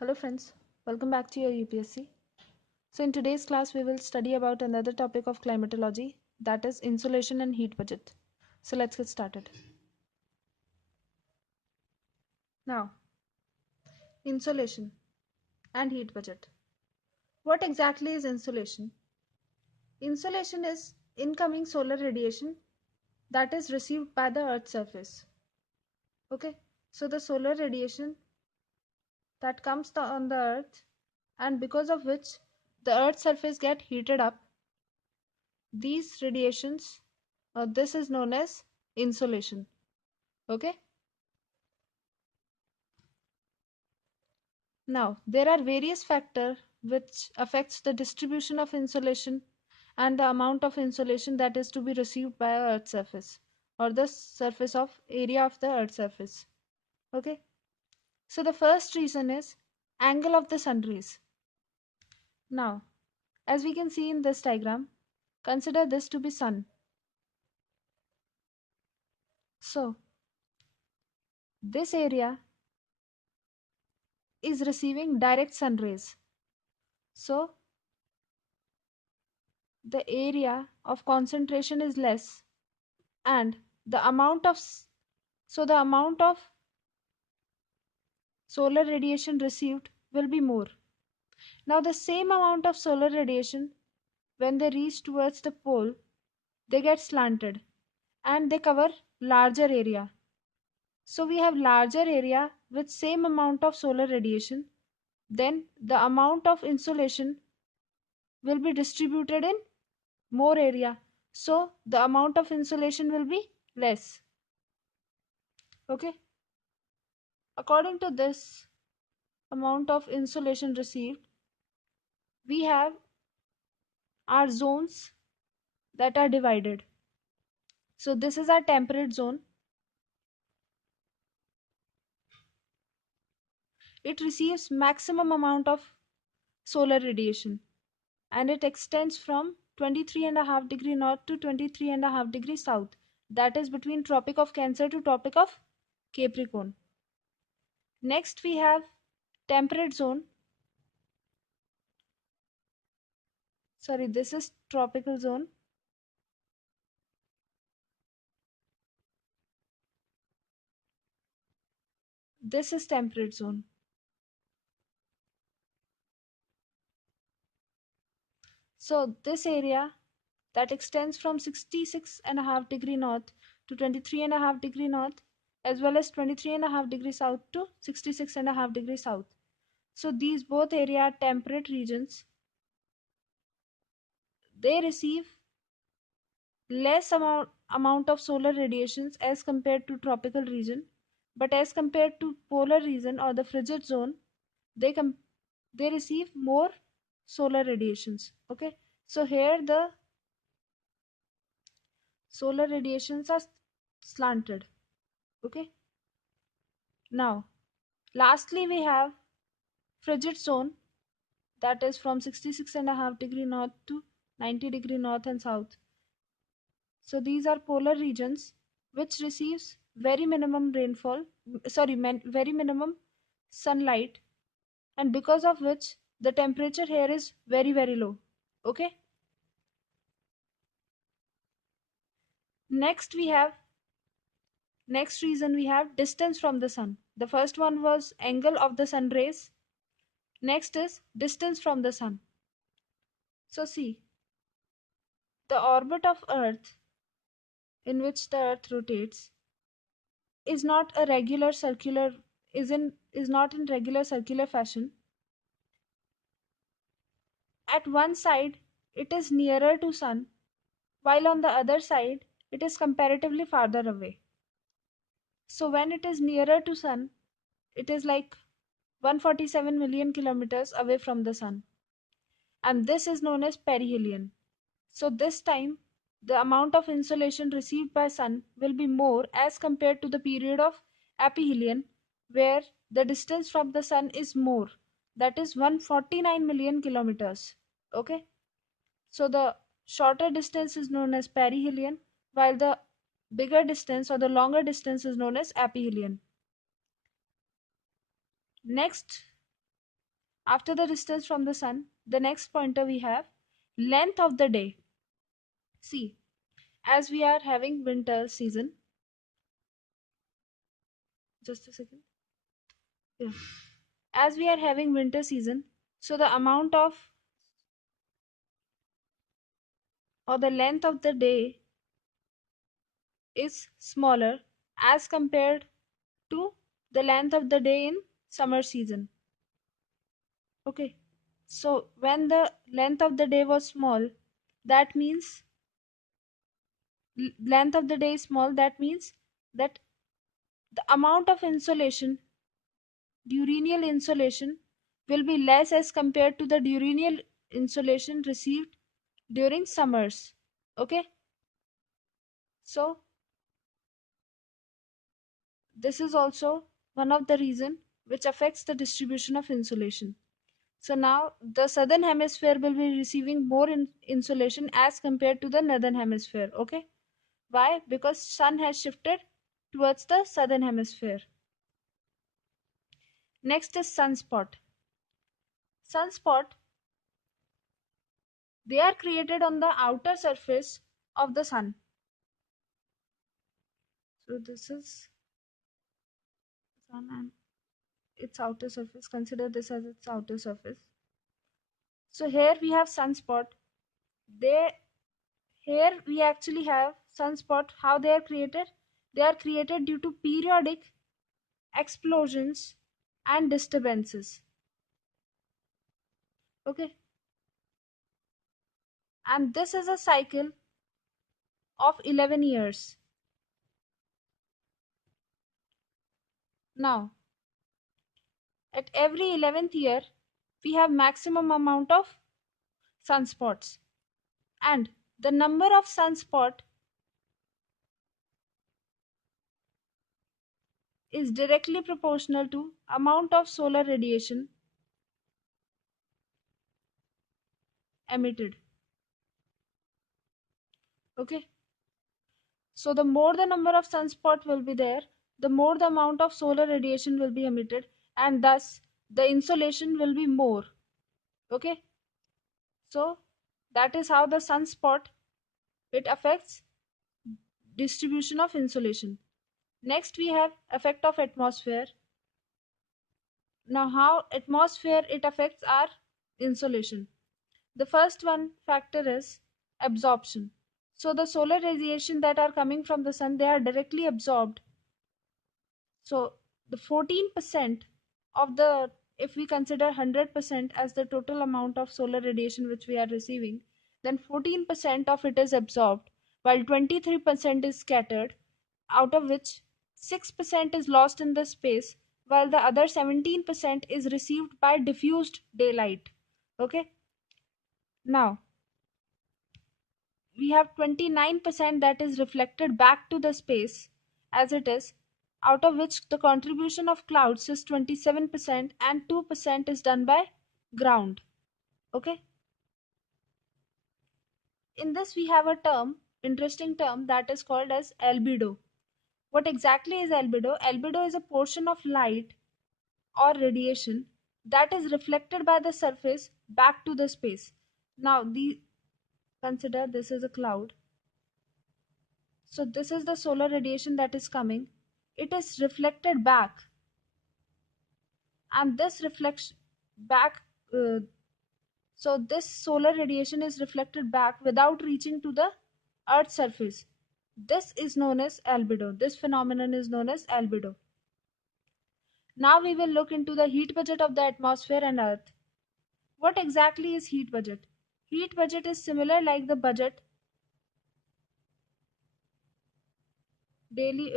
Hello friends, welcome back to your UPSC. So in today's class we will study about another topic of climatology, that is insolation and heat budget. So let's get started. Now, insolation and heat budget. What exactly is insolation? Insolation is incoming solar radiation that is received by the Earth's surface. Okay, so the solar radiation that comes on the Earth, and because of which the Earth's surface get heated up, these radiations, this is known as insolation. Okay. Now there are various factors which affects the distribution of insolation and the amount of insolation that is to be received by Earth's surface or the surface of area of the Earth's surface. Okay. So the first reason is angle of the sun rays. Now, as we can see in this diagram, consider this to be sun. So this area is receiving direct sun rays. So the area of concentration is less, and the amount of the amount of solar radiation received will be more. Now the same amount of solar radiation, when they reach towards the pole, they get slanted and they cover larger area. So we have larger area with same amount of solar radiation, then the amount of insolation will be distributed in more area, so the amount of insolation will be less. Okay, according to this amount of insolation received, we have our zones that are divided. So this is our temperate zone. It receives maximum amount of solar radiation and it extends from 23.5 degree north to 23.5 degree south, that is between Tropic of Cancer to Tropic of Capricorn. Next we have temperate zone. Sorry, this is tropical zone. This is temperate zone. So this area that extends from 66.5 degree north to 23.5 degree north, as well as 23.5 degree south to 66.5 degree south. So these both area are temperate regions. They receive less amount of solar radiations as compared to tropical region, but as compared to polar region or the frigid zone, they they receive more solar radiations. Okay, so here the solar radiations are slanted. Okay, now lastly we have frigid zone, that is from 66.5 degree north to 90 degree north and south. So these are polar regions which receives very minimum rainfall, very minimum sunlight, and because of which the temperature here is very low. Okay, next reason we have distance from the sun. The first one was angle of the sun rays. Next is distance from the sun. So see, the orbit of Earth in which the Earth rotates is not a regular circular is not in regular circular fashion. At one side it is nearer to sun, while on the other side it is comparatively farther away. So when it is nearer to sun, it is like 147 million kilometers away from the sun, and this is known as perihelion. So this time the amount of insolation received by sun will be more as compared to the period of aphelion, where the distance from the sun is more, that is 149 million kilometers. Okay, so the shorter distance is known as perihelion, while the bigger distance or the longer distance is known as aphelion. Next After the distance from the sun, the next pointer we have length of the day. See, as we are having winter season, just a second. Yeah. As we are having winter season, so the amount of or the length of the day is smaller as compared to the length of the day in summer season. Okay, so when the length of the day was small, that means length of the day is small, that means that the amount of insolation, diurnal insolation, will be less as compared to the diurnal insolation received during summers. Okay, so this is also one of the reason which affects the distribution of insolation. So now the southern hemisphere will be receiving more insolation as compared to the northern hemisphere. Okay, why? Because sun has shifted towards the southern hemisphere. Next is sunspot. Sunspot, they are created on the outer surface of the sun. So this is sun and its outer surface. Consider this as its outer surface. So here we have sunspot. They Here we actually have sunspot. How they are created? They are created due to periodic explosions and disturbances. Okay, and this is a cycle of 11 years. Now, at every 11th year, we have maximum amount of sunspots, and the number of sunspot is directly proportional to amount of solar radiation emitted. Okay, so the more the number of sunspot will be there, the more the amount of solar radiation will be emitted, and thus the insolation will be more. Okay, so that is how the sunspot, it affects distribution of insolation. Next we have effect of atmosphere. Now how atmosphere it affects our insolation. The first one factor is absorption. So the solar radiation that are coming from the sun, they are directly absorbed. So the 14% of the, if we consider 100% as the total amount of solar radiation which we are receiving, then 14% of it is absorbed, while 23% is scattered, out of which 6% is lost in the space, while the other 17% is received by diffused daylight. Okay, now we have 29% that is reflected back to the space as it is, out of which the contribution of clouds is 27% and 2% is done by ground. Okay, in this we have a term, interesting term, that is called as albedo. What exactly is albedo? Albedo is a portion of light or radiation that is reflected by the surface back to the space. Now the consider this is a cloud. So this is the solar radiation that is coming. It is reflected back, and this reflects back. So this solar radiation is reflected back without reaching to the Earth's surface. This is known as albedo. This phenomenon is known as albedo. Now we will look into the heat budget of the atmosphere and Earth. What exactly is heat budget? Heat budget is similar like the budget daily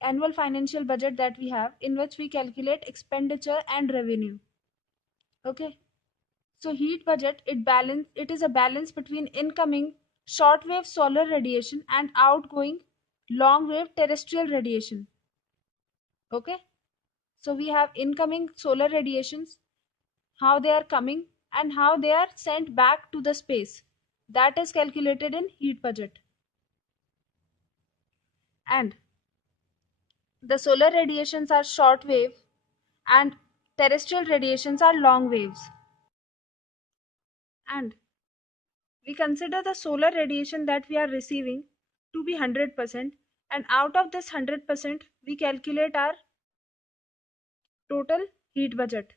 annual financial budget that we have, in which we calculate expenditure and revenue. Okay, so heat budget, it is a balance between incoming shortwave solar radiation and outgoing long wave terrestrial radiation. Okay, so we have incoming solar radiations, how they are coming and how they are sent back to the space, that is calculated in heat budget. And the solar radiations are short wave, and terrestrial radiations are long waves. And we consider the solar radiation that we are receiving to be 100%, and out of this 100% we calculate our total heat budget.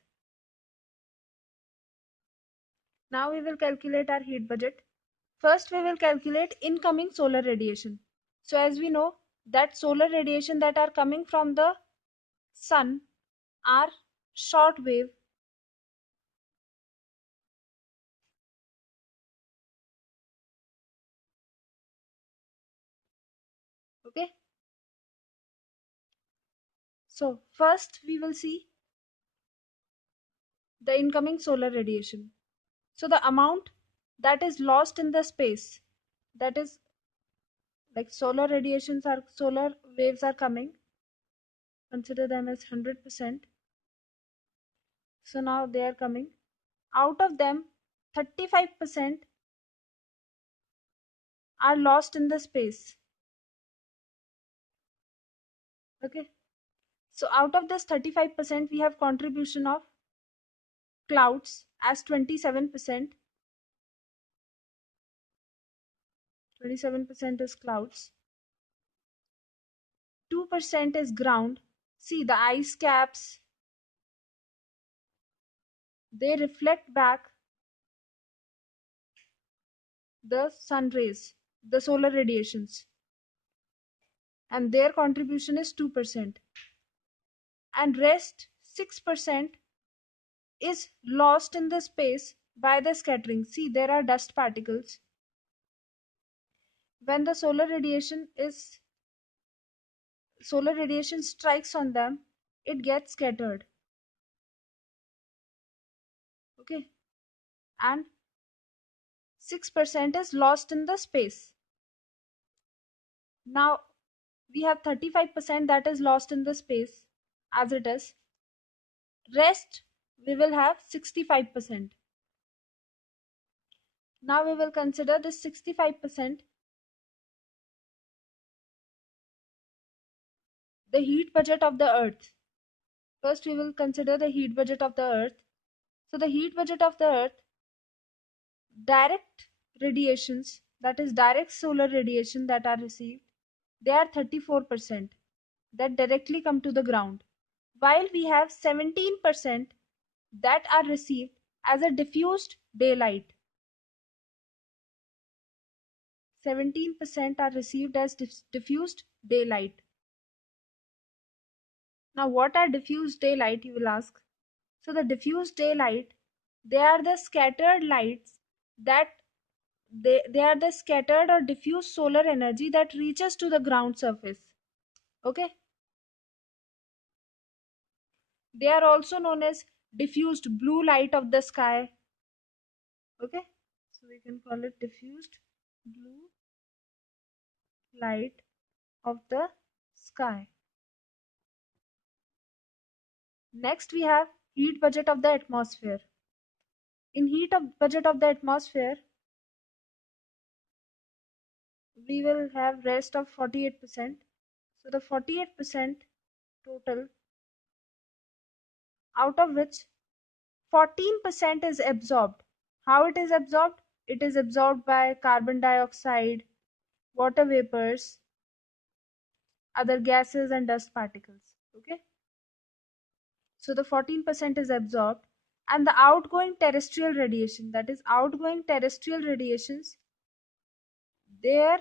Now we will calculate our heat budget. First we will calculate incoming solar radiation. So as we know that solar radiation that are coming from the sun are short wave. Okay. So first we will see the incoming solar radiation. So the amount that is lost in the space, that is like solar waves are coming, consider them as 100%. So now they are coming. Out of them, 35% are lost in the space. Okay. So out of this 35%, we have contribution of clouds as 27%. 27% is clouds. 2% is ground. See the ice caps, they reflect back the sun rays, the solar radiations, and their contribution is 2%. And rest 6% is lost in the space by the scattering. See, there are dust particles. When the solar radiation strikes on them, it gets scattered. Okay. And 6% is lost in the space. Now we have 35% that is lost in the space as it is. Rest we will have 65%. Now we will consider this 65%, the heat budget of the earth. First we will consider the heat budget of the earth. So the heat budget of the earth, direct radiations, that is direct solar radiation that are received, they are 34% that directly come to the ground, while we have 17% that are received as a diffused daylight. 17% are received as diffused daylight. Now what are diffused daylight, you will ask? So the diffused daylight, they are the scattered lights that they are the scattered or diffused solar energy that reaches to the ground surface. Okay. They are also known as diffused blue light of the sky. Okay. So we can call it diffused blue light of the sky. Next we have heat budget of the atmosphere. In budget of the atmosphere, we will have rest of 48%. So the 48% total, out of which 14% is absorbed. How it is absorbed? It is absorbed by carbon dioxide, water vapors, other gases and dust particles. Okay. So the 14% is absorbed, and the outgoing terrestrial radiation, that is outgoing terrestrial radiations, their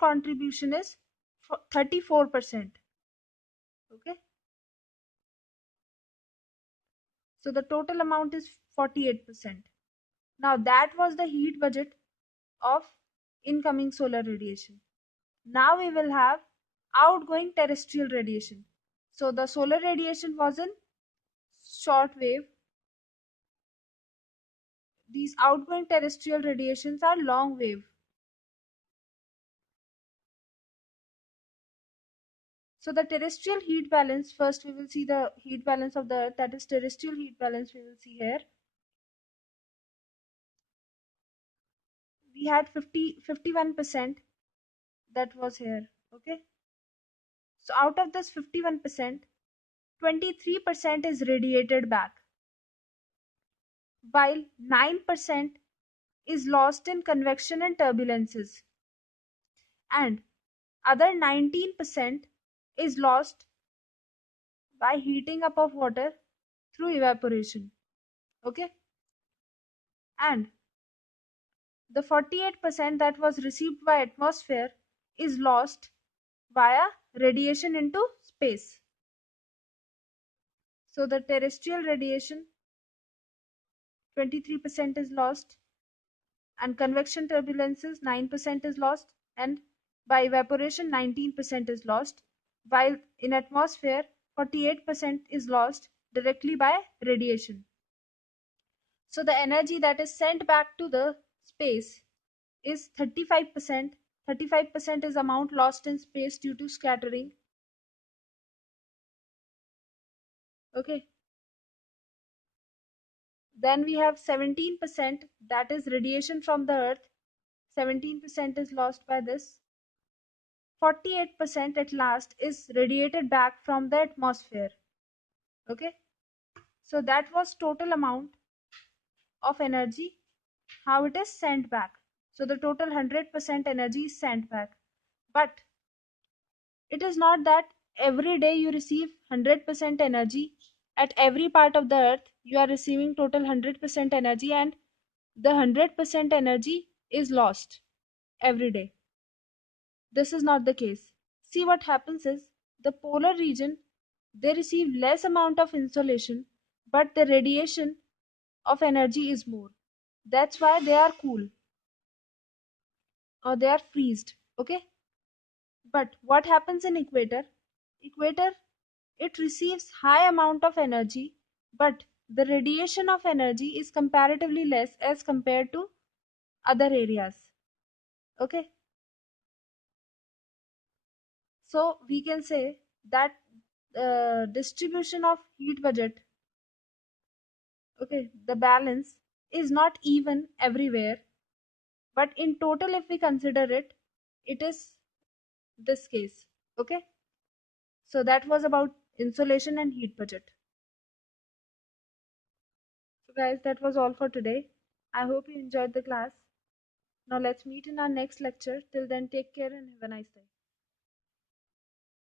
contribution is 34%. Okay. So the total amount is 48%. Now that was the heat budget of incoming solar radiation. Now we will have outgoing terrestrial radiation. So the solar radiation was in short wave. These outgoing terrestrial radiations are long wave. So the terrestrial heat balance, first we will see the heat balance of the earth, that is terrestrial heat balance we will see here. We had 51% that was here. Okay. So out of this 51%, 23% is radiated back, while 9% is lost in convection and turbulences, and other 19% is lost by heating up of water through evaporation. Okay, and the 48% that was received by atmosphere is lost via radiation into space. So the terrestrial radiation 23% is lost, and convection turbulences 9% is lost, and by evaporation 19% is lost, while in atmosphere 48% is lost directly by radiation. So the energy that is sent back to the space is 35%. 35% is amount lost in space due to scattering. Okay. Then we have 17%, that is radiation from the earth. 17% is lost by this. 48% at last is radiated back from the atmosphere. Okay. So that was total amount of energy, how it is sent back. So the total 100% energy is sent back. But it is not that every day you receive 100% energy. At every part of the earth, you are receiving total 100% energy, and the 100% energy is lost every day. This is not the case. See, what happens is the polar region, they receive less amount of insolation, but the radiation of energy is more. That's why they are cool or they are freezed. Okay. But what happens in equator? Equator, it receives high amount of energy, but the radiation of energy is comparatively less as compared to other areas. Okay. So we can say that distribution of heat budget, okay, the balance is not even everywhere, but in total, if we consider it, it is this case. Okay. So that was about insolation and heat budget. So guys, that was all for today. I hope you enjoyed the class. Now let's meet in our next lecture. Till then, take care and have a nice day.